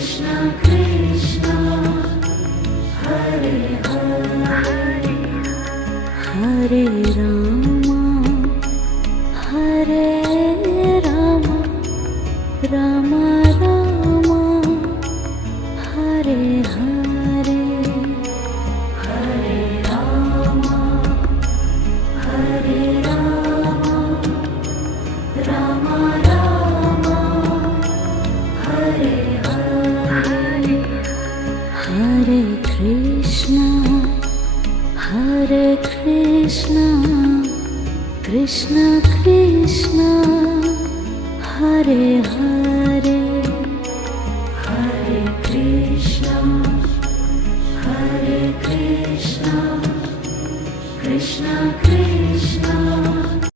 Krishna Krishna Hare Hare Hare Rama Hare Rama Rama Rama Hare Hare Hare Rama Hare Rama Rama Rama Hare Hare Hare Krishna Krishna Krishna Hare Hare Hare Krishna Krishna Krishna